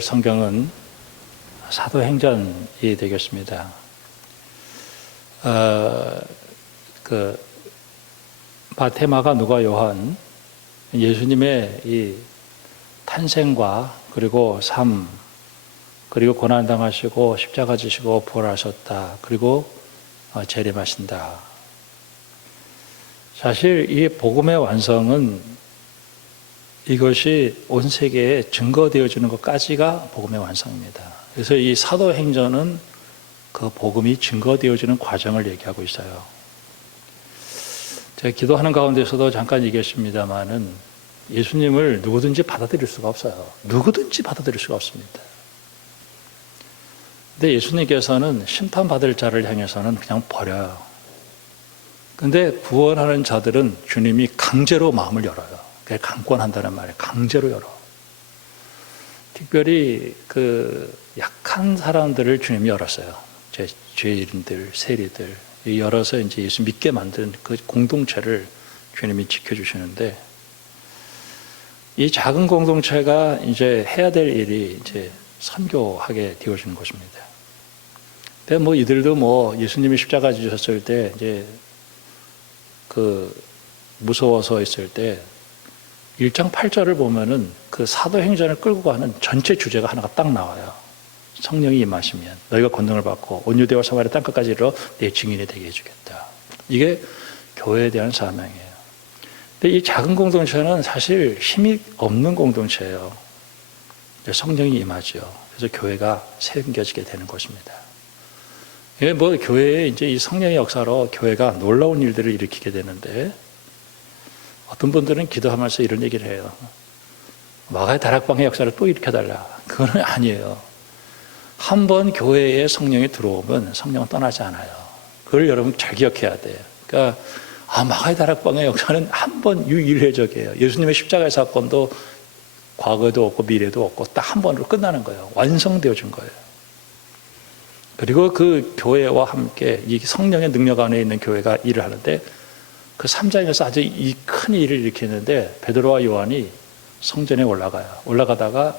볼 성경은 사도행전이 되겠습니다. 마태, 마가, 누가, 요한, 예수님의 이 탄생과 그리고 삶, 그리고 고난당하시고 십자가 지시고 부활하셨다. 그리고 재림하신다. 사실 이 복음의 완성은 이것이 온 세계에 증거되어지는 것까지가 복음의 완성입니다. 그래서 이 사도행전은 그 복음이 증거되어지는 과정을 얘기하고 있어요. 제가 기도하는 가운데서도 잠깐 얘기했습니다마는 예수님을 누구든지 받아들일 수가 없어요. 누구든지 받아들일 수가 없습니다. 근데 예수님께서는 심판받을 자를 향해서는 그냥 버려요. 근데 구원하는 자들은 주님이 강제로 마음을 열어요. 그게 강권한다는 말이에요. 강제로 열어. 특별히 그 약한 사람들을 주님이 열었어요. 죄인들, 세리들 열어서 이제 예수 믿게 만든 그 공동체를 주님이 지켜주시는데, 이 작은 공동체가 이제 해야 될 일이 이제 선교하게 되어지는 것입니다. 근데 이들도 예수님이 십자가 지셨을 때 이제 무서워서 있을 때 1장 8절을 보면은 그 사도행전을 끌고 가는 전체 주제가 하나가 딱 나와요. 성령이 임하시면 너희가 권능을 받고 온 유대와 사마리아 땅끝까지 이르러 내 증인이 되게 해주겠다. 이게 교회에 대한 사명이에요. 근데 이 작은 공동체는 사실 힘이 없는 공동체예요. 성령이 임하죠. 그래서 교회가 생겨지게 되는 것입니다. 이게 교회에 이제 이 성령의 역사로 교회가 놀라운 일들을 일으키게 되는데, 어떤 분들은 기도하면서 이런 얘기를 해요. 마가의 다락방의 역사를 또 일으켜달라. 그건 아니에요. 한 번 교회에 성령이 들어오면 성령은 떠나지 않아요. 그걸 여러분 잘 기억해야 돼요. 그러니까 마가의 다락방의 역사는 한 번 유일회적이에요. 예수님의 십자가의 사건도 과거도 없고 미래도 없고 딱 한 번으로 끝나는 거예요. 완성되어진 거예요. 그리고 그 교회와 함께 이 성령의 능력 안에 있는 교회가 일을 하는데, 그 3장에서 아주 이 큰 일을 일으키는데, 베드로와 요한이 성전에 올라가다가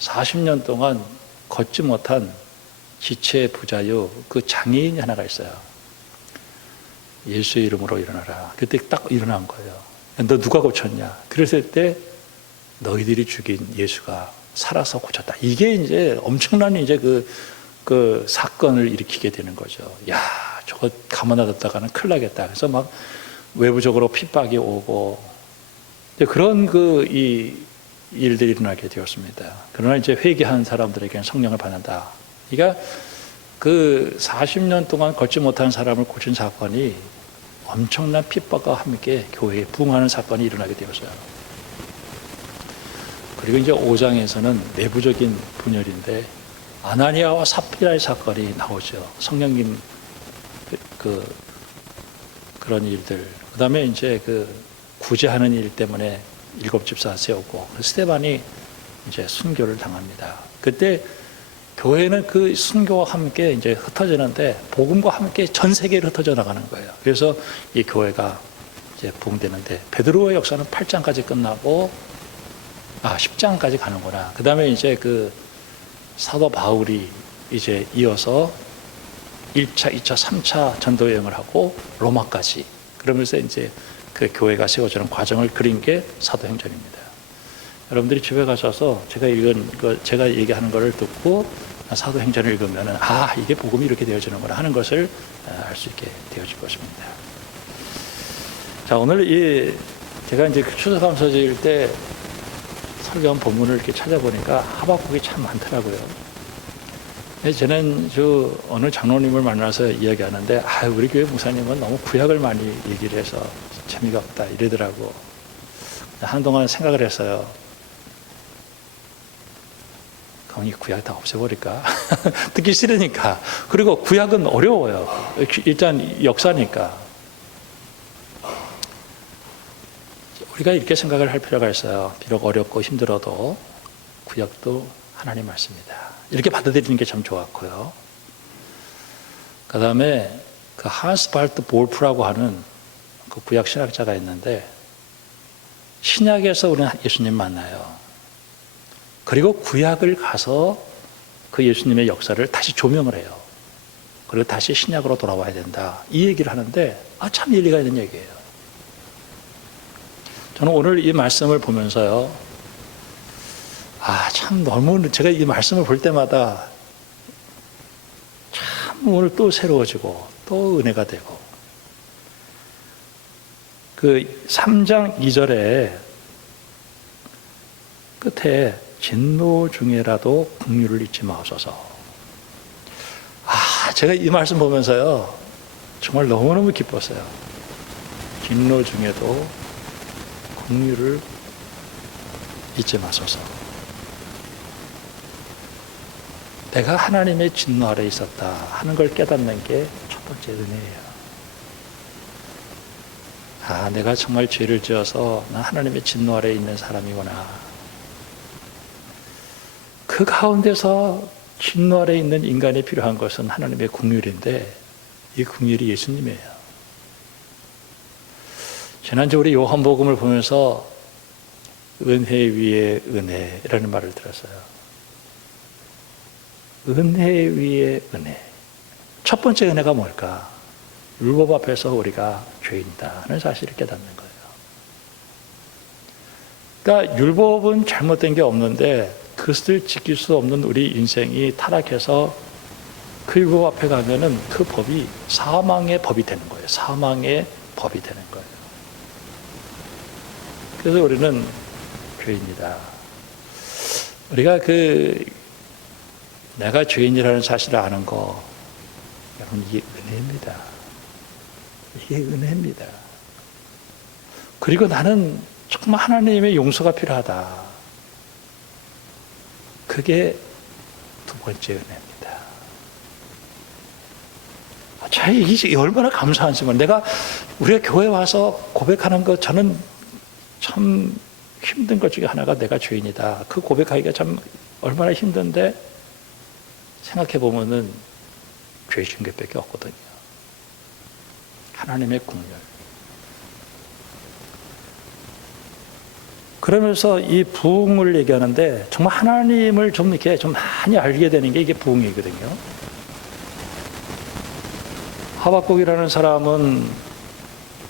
40년 동안 걷지 못한 지체 부자요 그 장애인이 하나가 있어요. 예수의 이름으로 일어나라. 그때 딱 일어난 거예요. 너 누가 고쳤냐? 그랬을 때 너희들이 죽인 예수가 살아서 고쳤다. 이게 이제 엄청난 이제 그 사건을 일으키게 되는 거죠. 야, 저거 가만 놔뒀다가는 큰일 나겠다. 그래서 막 외부적으로 핍박이 오고, 그런 이 일들이 일어나게 되었습니다. 그러나 이제 회개한 사람들에게는 성령을 받는다. 그러니까 그 40년 동안 걷지 못한 사람을 고친 사건이 엄청난 핍박과 함께 교회에 부흥하는 사건이 일어나게 되었어요. 그리고 이제 5장에서는 내부적인 분열인데, 아나니아와 삽비라의 사건이 나오죠. 성령님 그런 일들. 그 다음에 이제 구제하는 일 때문에 7집사 세우고 스데반이 이제 순교를 당합니다. 그때 교회는 그 순교와 함께 이제 흩어지는데, 복음과 함께 전 세계로 흩어져 나가는 거예요. 그래서 이 교회가 이제 부흥되는데, 베드로의 역사는 8장까지 끝나고 10장까지 가는구나. 그 다음에 이제 사도 바울이 이제 이어서 1차, 2차, 3차 전도 여행을 하고 로마까지, 그러면서 이제 그 교회가 세워지는 과정을 그린 게 사도행전입니다. 여러분들이 집에 가셔서 제가 얘기하는 거를 듣고 사도행전을 읽으면 이게 복음이 이렇게 되어지는구나 하는 것을 알 수 있게 되어질 것입니다. 자, 오늘 제가 이제 추수감사절 때 설교한 본문을 이렇게 찾아보니까 하박국이 참 많더라고요. 저는 어느 장로님을 만나서 이야기하는데, 우리 교회 목사님은 너무 구약을 많이 얘기를 해서 재미가 없다 이러더라고. 한동안 생각을 했어요. 그럼 이 구약 다 없애버릴까? 듣기 싫으니까. 그리고 구약은 어려워요. 일단 역사니까. 우리가 이렇게 생각을 할 필요가 있어요. 비록 어렵고 힘들어도 구약도 하나님 말씀이다. 이렇게 받아들이는 게 참 좋았고요. 그 다음에 한스 발트 볼프라고 하는 그 구약 신학자가 있는데, 신약에서 우리는 예수님 만나요. 그리고 구약을 가서 그 예수님의 역사를 다시 조명을 해요. 그리고 다시 신약으로 돌아와야 된다. 이 얘기를 하는데 참 일리가 있는 얘기예요. 저는 오늘 이 말씀을 보면서요. 참 너무 제가 이 말씀을 볼 때마다 참 오늘 또 새로워지고 또 은혜가 되고 그 3장 2절에 끝에 진노 중에라도 긍휼을 잊지 마옵소서. 제가 이 말씀 보면서요 정말 너무너무 기뻤어요. 진노 중에도 긍휼을 잊지 마소서. 내가 하나님의 진노 아래 있었다 하는 걸 깨닫는 게 첫 번째 은혜예요. 내가 정말 죄를 지어서 나 하나님의 진노 아래 있는 사람이구나. 그 가운데서 진노 아래 있는 인간이 필요한 것은 하나님의 긍휼인데 이 긍휼이 예수님이에요. 지난주 우리 요한복음을 보면서 은혜 위에 은혜라는 말을 들었어요. 은혜 위에 은혜. 첫 번째 은혜가 뭘까? 율법 앞에서 우리가 죄인이다 하는 사실을 깨닫는 거예요. 그러니까 율법은 잘못된 게 없는데 그것을 지킬 수 없는 우리 인생이 타락해서 그 율법 앞에 가면은 그 법이 사망의 법이 되는 거예요. 사망의 법이 되는 거예요. 그래서 우리는 죄인이다. 우리가 내가 죄인이라는 사실을 아는 거, 여러분 이게 은혜입니다. 이게 은혜입니다. 그리고 나는 정말 하나님의 용서가 필요하다. 그게 두 번째 은혜입니다. 이게 얼마나 감사한지만 우리가 교회 와서 고백하는 것 저는 참 힘든 것 중에 하나가 내가 죄인이다. 그 고백하기가 참 얼마나 힘든데 생각해 보면은 죄 지은 것밖에 없거든요. 하나님의 긍휼. 그러면서 이 부흥을 얘기하는데 정말 하나님을 좀 이렇게 좀 많이 알게 되는 게 이게 부흥이거든요. 하박국이라는 사람은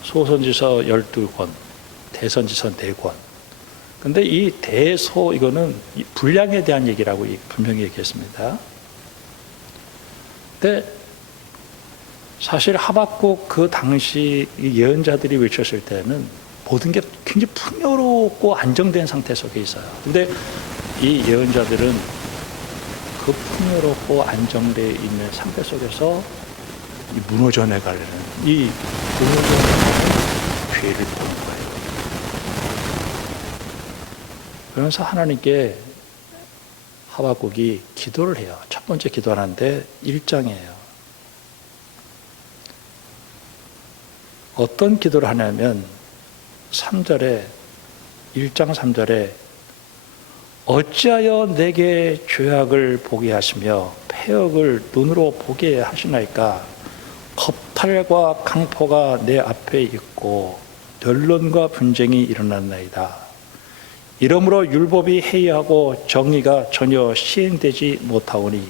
소선지서 12권, 대선지서 4권. 근데 이 대소 이거는 분량에 대한 얘기라고 분명히 얘기했습니다. 근데 사실 하박국 그 당시 예언자들이 외쳤을 때는 모든 게 굉장히 풍요롭고 안정된 상태 속에 있어요. 근데 이 예언자들은 그 풍요롭고 안정되어 있는 상태 속에서 무너져 내가려는 이 무너져 내가는 죄를 보는 거예요. 그러면서 하나님께 하박국이 기도를 해요. 첫 번째 기도하는데 1장이에요. 어떤 기도를 하냐면 3절에 1장 3절에 어찌하여 내게 죄악을 보게 하시며 패역을 눈으로 보게 하시나이까. 겁탈과 강포가 내 앞에 있고 변론과 분쟁이 일어났나이다. 이러므로 율법이 해이하고 정의가 전혀 시행되지 못하오니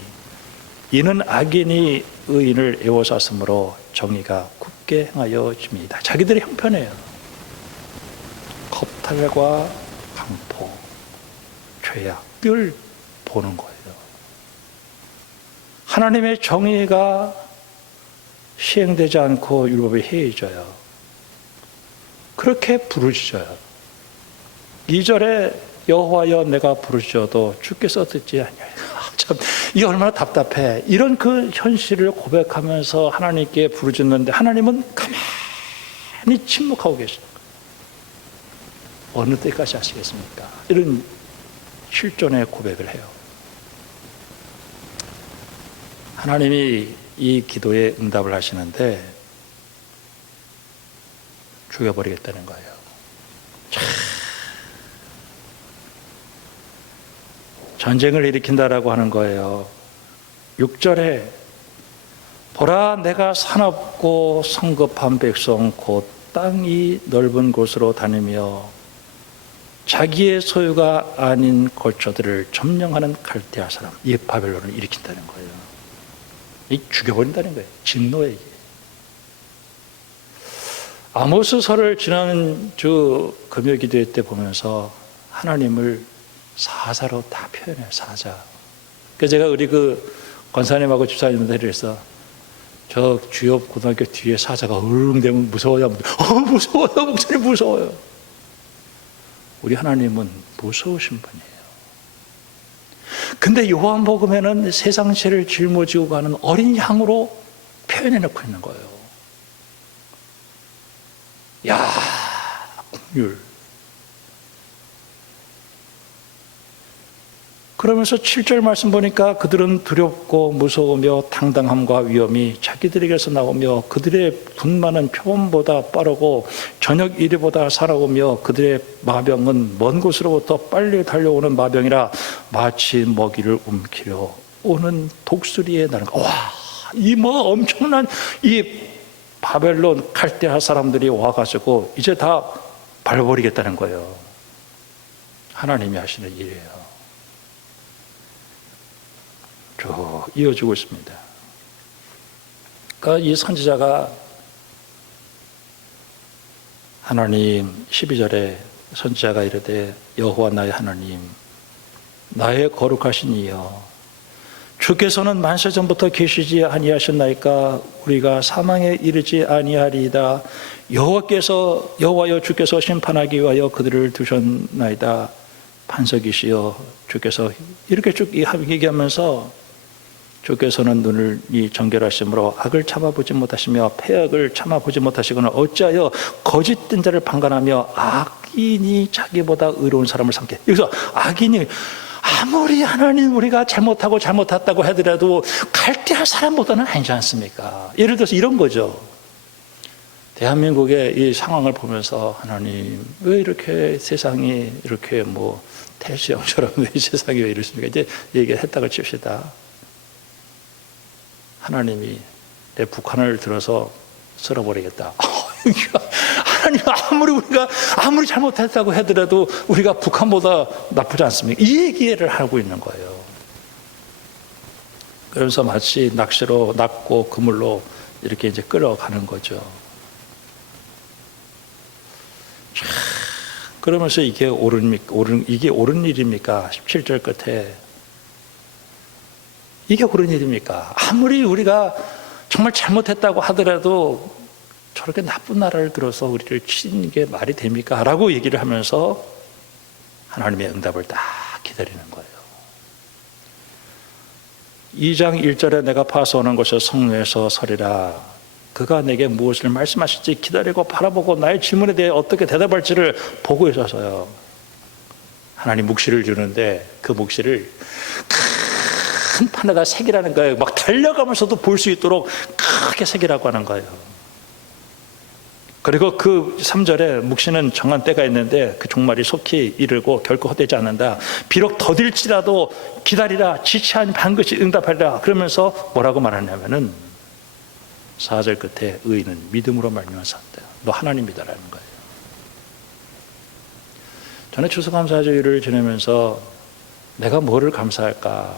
이는 악인이 의인을 애워쌌으므로 정의가 굳게 행하여 줍니다. 자기들의 형편이에요. 겁탈과 강포, 죄악을 보는 거예요. 하나님의 정의가 시행되지 않고 율법이 해이져요. 그렇게 부르짖어요. 2절에 여호와여 내가 부르짖어도 주께서 듣지 아니하여. 참 이게 얼마나 답답해. 이런 그 현실을 고백하면서 하나님께 부르짖는데 하나님은 가만히 침묵하고 계십니다. 어느 때까지 하시겠습니까? 이런 실존의 고백을 해요. 하나님이 이 기도에 응답을 하시는데 죽여버리겠다는 거예요. 전쟁을 일으킨다라고 하는 거예요. 6절에 보라 내가 사납고 성급한 백성 곧 땅이 넓은 곳으로 다니며 자기의 소유가 아닌 골조들을 점령하는 갈대아 사람, 이 바벨론을 일으킨다는 거예요. 이 죽여버린다는 거예요. 진노에. 이게. 아모스서를 지난 주 금요 기도회 때 보면서 하나님을 사자로 다 표현해요. 사자. 그래서 제가 우리 권사님하고 집사님한테 그래서 저 주요 고등학교 뒤에 사자가 으릉대면 무서워요. 무서워요. 목사님 무서워요. 우리 하나님은 무서우신 분이에요. 근데 요한복음에는 세상 죄를 짊어지고 가는 어린 양으로 표현해 놓고 있는 거예요. 야, 긍휼. 그러면서 7절 말씀 보니까 그들은 두렵고 무서우며 당당함과 위엄이 자기들에게서 나오며 그들의 분만은 표범보다 빠르고 저녁 이리보다 살아오며 그들의 마병은 먼 곳으로부터 빨리 달려오는 마병이라 마치 먹이를 움키려 오는 독수리에 나는 거. 와, 이 엄청난 이 바벨론 갈대아 사람들이 와가지고 이제 다 밟아버리겠다는 거예요. 하나님이 하시는 일이에요. 쭉 이어지고 있습니다. 그러니까 이 선지자가 하나님 12절에 선지자가 이르되 여호와 나의 하나님 나의 거룩하신 이여 주께서는 만세 전부터 계시지 아니하셨나이까 우리가 사망에 이르지 아니하리이다. 여호와여 주께서 심판하기 위하여 그들을 두셨나이다. 반석이시여 주께서 이렇게 쭉 얘기하면서 주께서는 눈을 정결하심으로 악을 참아보지 못하시며 패악을 참아보지 못하시거나 어찌하여 거짓된 자를 판단하며 악인이 자기보다 의로운 사람을 삼게. 여기서 악인이 아무리 하나님 우리가 잘못했다고 하더라도 갈대아 사람보다는 아니지 않습니까? 예를 들어서 이런 거죠. 대한민국의 이 상황을 보면서 하나님 왜 이렇게 세상이 이렇게 태시형처럼 왜 세상이 왜 이렇습니까? 이제 얘기했다고 칩시다. 하나님이 내 북한을 들어서 쓸어버리겠다. 하나님 아무리 잘못했다고 하더라도 우리가 북한보다 나쁘지 않습니까? 이 얘기를 하고 있는 거예요. 그러면서 마치 낚시로 낚고 그물로 이렇게 이제 끌어가는 거죠. 그러면서 이게 옳은 일입니까? 17절 끝에 이게 옳은 일입니까? 아무리 우리가 정말 잘못했다고 하더라도 저렇게 나쁜 나라를 들어서 우리를 치는 게 말이 됩니까? 라고 얘기를 하면서 하나님의 응답을 딱 기다리는 거예요. 2장 1절에 내가 파수하는 곳에 성루에서 서리라. 그가 내게 무엇을 말씀하실지 기다리고 바라보고 나의 질문에 대해 어떻게 대답할지를 보고 있어서요. 하나님 묵시를 주는데 그 묵시를 큰 판에다 새기라는 거예요. 막 달려가면서도 볼 수 있도록 크게 새기라고 하는 거예요. 그리고 그 3절에 묵시는 정한 때가 있는데 그 종말이 속히 이르고 결코 헛되지 않는다. 비록 더딜지라도 기다리라. 지체하니 반드시 응답하리라. 그러면서 뭐라고 말하냐면은 4절 끝에 의인은 믿음으로 말미암아 산다. 너 하나님 믿어라는 거예요. 저는 추수감사주일을 지내면서 내가 뭐를 감사할까?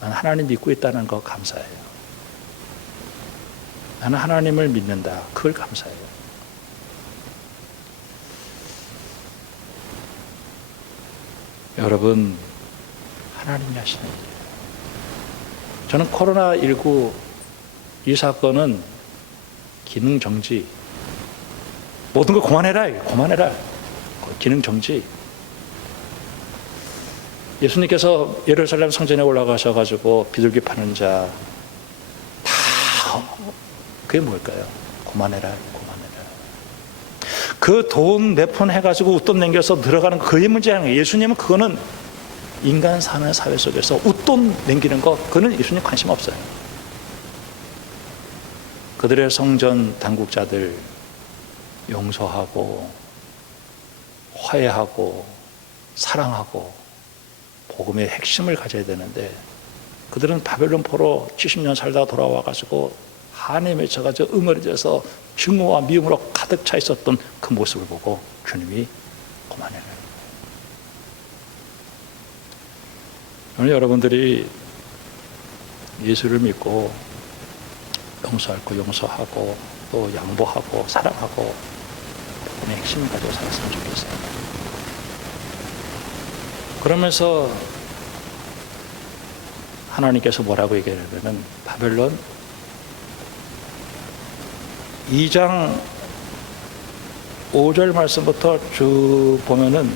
나는 하나님 믿고 있다는 거 감사해요. 나는 하나님을 믿는다. 그걸 감사해요. 여러분, 하나님이 하시는 일이에요. 저는 코로나19 이 사건은 기능 정지. 모든 거 그만해라. 기능 정지. 예수님께서 예루살렘 성전에 올라가셔가지고 비둘기 파는 자 다 그게 뭘까요? 그만해라. 그 돈 몇 푼 해가지고 웃돈 남겨서 들어가는 그의 문제 아니에요. 예수님은 그거는 인간 사는 사회 속에서 웃돈 남기는 거 그거는 예수님 관심 없어요. 그들의 성전 당국자들 용서하고 화해하고 사랑하고 복음의 핵심을 가져야 되는데 그들은 바벨론 포로 70년 살다 돌아와가지고 한에 맺혀가지고 응어리져서 증오와 미움으로 가득 차 있었던 그 모습을 보고 주님이 그만해요. 오늘 여러분들이 예수를 믿고 용서할 거 용서하고 또 양보하고 사랑하고 그분의 핵심을 가지고 살았으면 좋겠어요. 그러면서 하나님께서 뭐라고 얘기하냐면 바벨론 2장 5절 말씀부터 쭉 보면은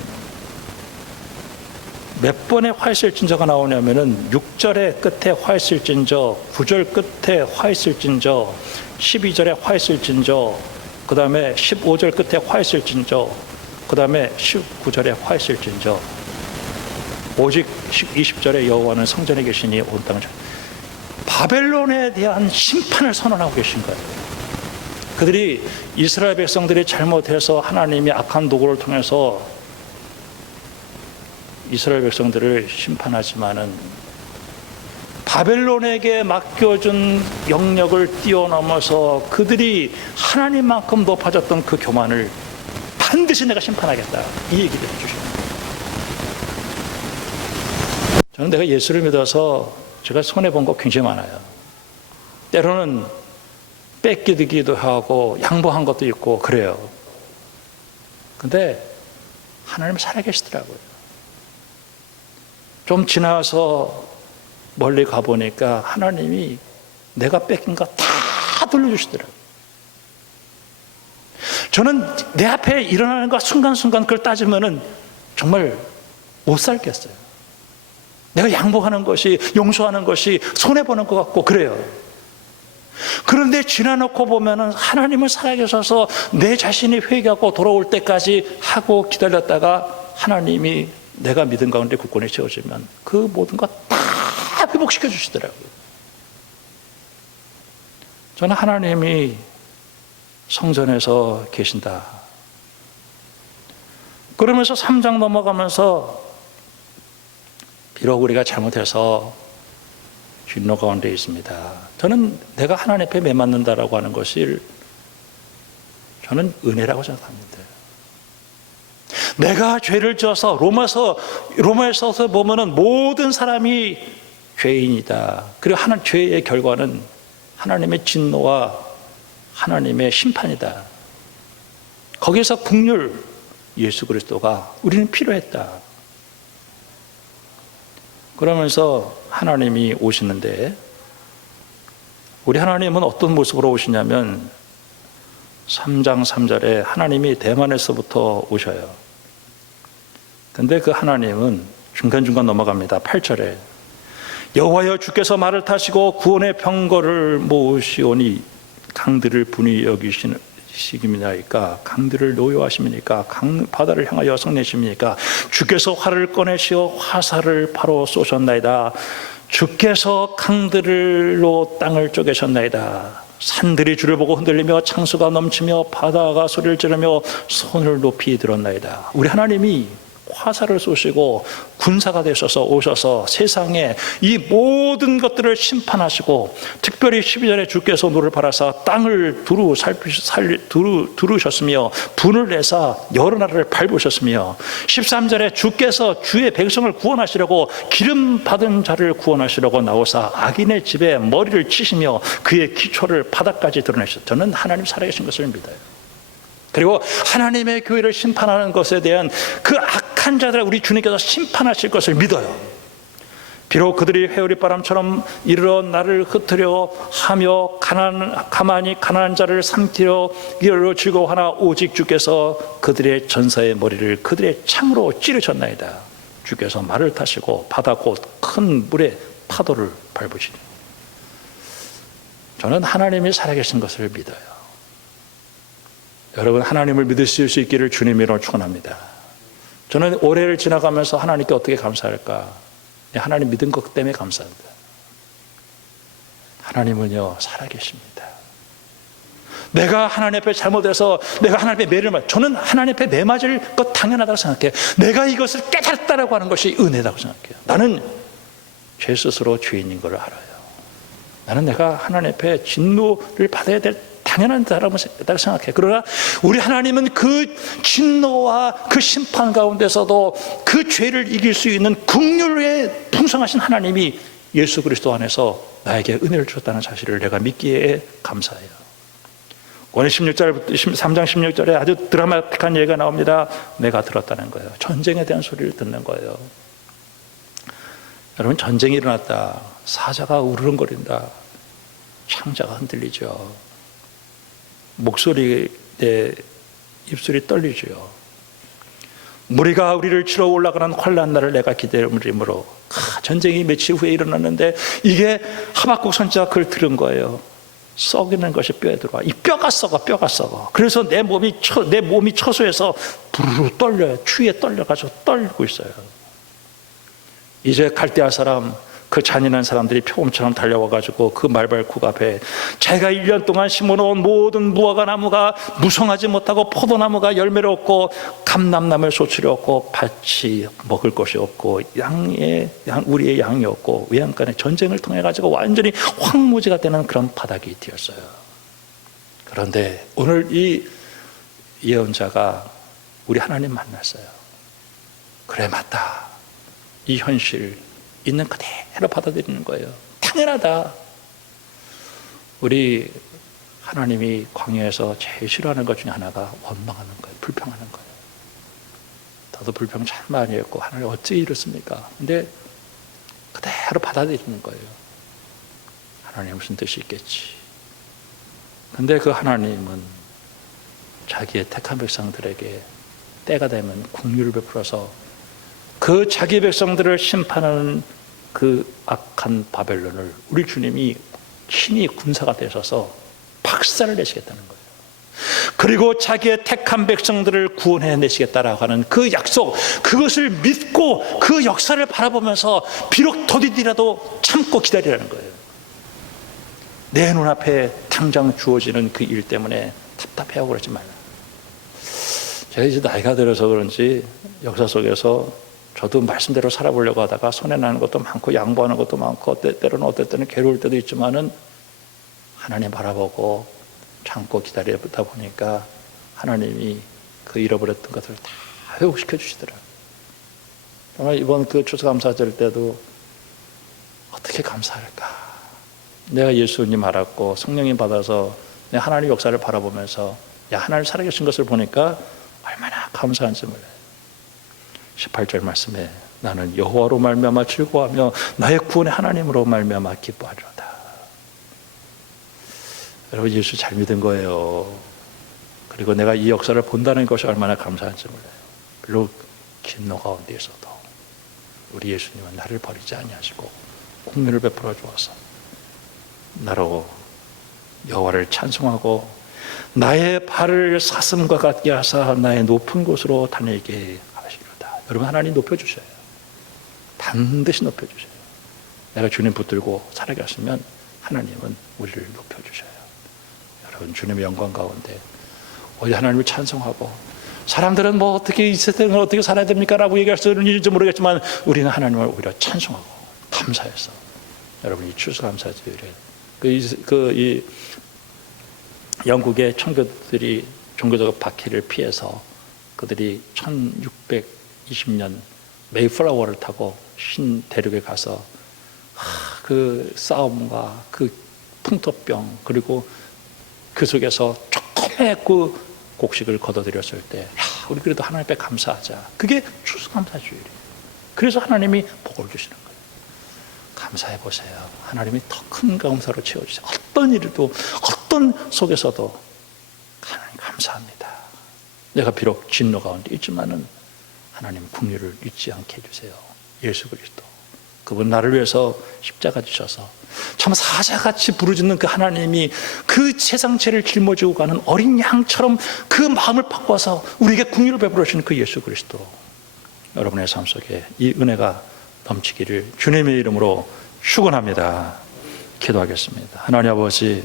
몇 번의 화 있을진저가 나오냐면은 6절의 끝에 화 있을진저, 9절 끝에 화 있을진저, 12절에 화 있을진저, 그 다음에 15절 끝에 화 있을진저, 그 다음에 19절에 화 있을진저, 오직 20절에 여호와는 성전에 계시니 온 땅을 바벨론에 대한 심판을 선언하고 계신 거예요. 그들이 이스라엘 백성들이 잘못해서 하나님이 악한 도구를 통해서 이스라엘 백성들을 심판하지만은 바벨론에게 맡겨준 영역을 뛰어넘어서 그들이 하나님만큼 높아졌던 그 교만을 반드시 내가 심판하겠다, 이 얘기를 해주셔요. 저는 내가 예수를 믿어서 제가 손해본 거 굉장히 많아요. 때로는 뺏기기도 하고 양보한 것도 있고 그래요. 근데 하나님은 살아계시더라고요. 좀 지나서 멀리 가보니까 하나님이 내가 뺏긴 거 다 돌려주시더라고요. 저는 내 앞에 일어나는 거 순간순간 그걸 따지면은 정말 못 살겠어요. 내가 양보하는 것이, 용서하는 것이 손해보는 것 같고 그래요. 그런데 지나놓고 보면은 하나님은 살아계셔서 내 자신이 회개하고 돌아올 때까지 하고 기다렸다가 하나님이 내가 믿음 가운데 굳건히 채워지면 그 모든 것 다 회복시켜 주시더라고요. 저는 하나님이 성전에서 계신다. 그러면서 3장 넘어가면서 비록 우리가 잘못해서 진노 가운데 있습니다. 저는 내가 하나님 앞에 매맞는다라고 하는 것을 저는 은혜라고 생각합니다. 내가 죄를 지어서 로마에서 보면은 모든 사람이 죄인이다. 그리고 죄의 결과는 하나님의 진노와 하나님의 심판이다. 거기서 긍휼 예수 그리스도가 우리는 필요했다. 그러면서 하나님이 오시는데 우리 하나님은 어떤 모습으로 오시냐면 3장 3절에 하나님이 대만에서부터 오셔요. 근데 그 하나님은 중간중간 넘어갑니다. 8절에 여호와여 주께서 말을 타시고 구원의 병거를 모으시오니 강들을 분이 여기시기니까 강들을 노여하심이니까 바다를 향하여 성내심이니까 주께서 활을 꺼내시어 화살을 바로 쏘셨나이다. 주께서 강들로 땅을 쪼개셨나이다. 산들이 주를 보고 흔들리며 창수가 넘치며 바다가 소리를 지르며 손을 높이 들었나이다. 우리 하나님이 화살을 쏘시고 군사가 되셔서 오셔서 세상에 이 모든 것들을 심판하시고 특별히 12절에 주께서 노를 바라사 땅을 두르셨으며 분을 내사 여러 나라를 밟으셨으며 13절에 주께서 주의 백성을 구원하시려고 기름 받은 자를 구원하시려고 나오사 악인의 집에 머리를 치시며 그의 기초를 바닥까지 드러내셨다. 저는 하나님 살아계신 것을 믿어요. 그리고 하나님의 교회를 심판하는 것에 대한 그 악한 자들을 우리 주님께서 심판하실 것을 믿어요. 비록 그들이 회오리바람처럼 이르러 나를 흩으려 하며 가만히 가난한 자를 삼키려 즐거워하나 오직 주께서 그들의 전사의 머리를 그들의 창으로 찌르셨나이다. 주께서 말을 타시고 바다 곧 큰 물에 파도를 밟으시니 저는 하나님이 살아계신 것을 믿어요. 여러분 하나님을 믿으실 수 있기를 주님의 이름으로 축원합니다. 저는 올해를 지나가면서 하나님께 어떻게 감사할까? 하나님 믿은 것 때문에 감사합니다. 하나님은요 살아계십니다. 내가 하나님 앞에 잘못해서 내가 하나님 앞에 매를 맞 저는 하나님 앞에 매 맞을 것 당연하다고 생각해요. 내가 이것을 깨달았다라고 하는 것이 은혜라고 생각해요. 나는 죄 스스로 죄인인 걸 알아요. 나는 내가 하나님 앞에 진노를 받아야 될 당연한 다라고 생각해. 그러나 우리 하나님은 그 진노와 그 심판 가운데서도 그 죄를 이길 수 있는 긍휼에 풍성하신 하나님이 예수 그리스도 안에서 나에게 은혜를 주셨다는 사실을 내가 믿기에 감사해요. 오늘 3장 16절에 아주 드라마틱한 얘기가 나옵니다. 내가 들었다는 거예요. 전쟁에 대한 소리를 듣는 거예요. 여러분, 전쟁이 일어났다. 사자가 우르릉거린다. 창자가 흔들리죠. 목소리에 입술이 떨리죠. 무리가 우리를 치러 올라가는 환난 날을 내가 기다림으로. 전쟁이 며칠 후에 일어났는데 이게 하박국 선지자가 그걸 들은 거예요. 썩이는 것이 뼈에 들어와. 이 뼈가 썩어. 그래서 내 몸이 처소에서 부르르 떨려요. 추위에 떨려가지고 떨고 있어요. 이제 갈대아 사람, 그 잔인한 사람들이 표범처럼 달려와가지고 그 말발굽 앞에 자기가 1년 동안 심어놓은 모든 무화과 나무가 무성하지 못하고 포도나무가 열매를 없고 감람나무에 소출이 없고 밭이 먹을 것이 없고 우리의 양이 없고 외양간에 전쟁을 통해 가지고 완전히 황무지가 되는 그런 바닥이 되었어요. 그런데 오늘 이 예언자가 우리 하나님 만났어요. 그래, 맞다. 이 현실 있는 그대로 받아들이는 거예요. 당연하다. 우리 하나님이 광야에서 제일 싫어하는 것 중에 하나가 원망하는 거예요. 불평하는 거예요. 나도 불평 참 많이 했고 하나님 어찌 이렇습니까? 근데 그대로 받아들이는 거예요. 하나님 무슨 뜻이 있겠지. 근데 그 하나님은 자기의 택한 백성들에게 때가 되면 긍휼을 베풀어서 그 자기 백성들을 심판하는 그 악한 바벨론을 우리 주님이 친히 군사가 되셔서 박살을 내시겠다는 거예요. 그리고 자기의 택한 백성들을 구원해내시겠다라고 하는 그 약속, 그것을 믿고 그 역사를 바라보면서 비록 더디더라도 참고 기다리라는 거예요. 내 눈앞에 당장 주어지는 그 일 때문에 답답해하고 그러지 말라. 제가 이제 나이가 들어서 그런지 역사 속에서 저도 말씀대로 살아보려고 하다가 손해나는 것도 많고 양보하는 것도 많고 때로는 어떨 때는 괴로울 때도 있지만은 하나님 바라보고 참고 기다리다 보니까 하나님이 그 잃어버렸던 것을 다 회복시켜 주시더라고요. 정말 이번 그 추수감사절 때도 어떻게 감사할까? 내가 예수님 알았고 성령님 받아서 내 하나님 역사를 바라보면서 하나님 살아계신 것을 보니까 얼마나 감사한지 몰라요. 18절 말씀에 나는 여호와로 말미암아 즐거워하며 나의 구원의 하나님으로 말미암아 기뻐하리로다. 여러분, 예수 잘 믿은 거예요. 그리고 내가 이 역사를 본다는 것이 얼마나 감사한지 몰라요. 비록 진노 가운데에서도 우리 예수님은 나를 버리지 아니하시고 긍휼을 베풀어 주어서 나로 여호와를 찬송하고 나의 발을 사슴과 같게 하사 나의 높은 곳으로 다니게 하시리로다. 여러분, 하나님 높여주셔요. 반드시 높여주셔요. 내가 주님 붙들고 살아갔으면 하나님은 우리를 높여주셔요. 여러분, 주님의 영광 가운데 우리 하나님을 찬송하고, 사람들은 뭐 어떻게 이 세상을 어떻게 살아야 됩니까? 라고 얘기할 수 있는지 모르겠지만 우리는 하나님을 오히려 찬송하고 감사해서, 여러분, 이 추수감사절에 이 영국의 청교들이 종교적 박해를 피해서 그들이 1620년 메이플라워를 타고 신대륙에 가서 그 싸움과 그 풍토병, 그리고 그 속에서 조금의 그 곡식을 거둬들였을 때, 우리 그래도 하나님 앞에 감사하자. 그게 추수감사주일이에요. 그래서 하나님이 복을 주시는 거예요. 감사해 보세요. 하나님이 더 큰 감사로 채워주세요. 어떤 일도, 어떤 속에서도 하나님 감사합니다. 내가 비록 진노 가운데 있지만은 하나님 긍휼을 잊지 않게 해주세요. 예수 그리스도, 그분 나를 위해서 십자가 지셔서 참 사자같이 부르짖는 그 하나님이 그 세상 죄를 짊어지고 가는 어린 양처럼 그 마음을 바꿔서 우리에게 긍휼을 베풀어 주시는 그 예수 그리스도, 여러분의 삶 속에 이 은혜가 넘치기를 주님의 이름으로 축원합니다. 기도하겠습니다. 하나님 아버지,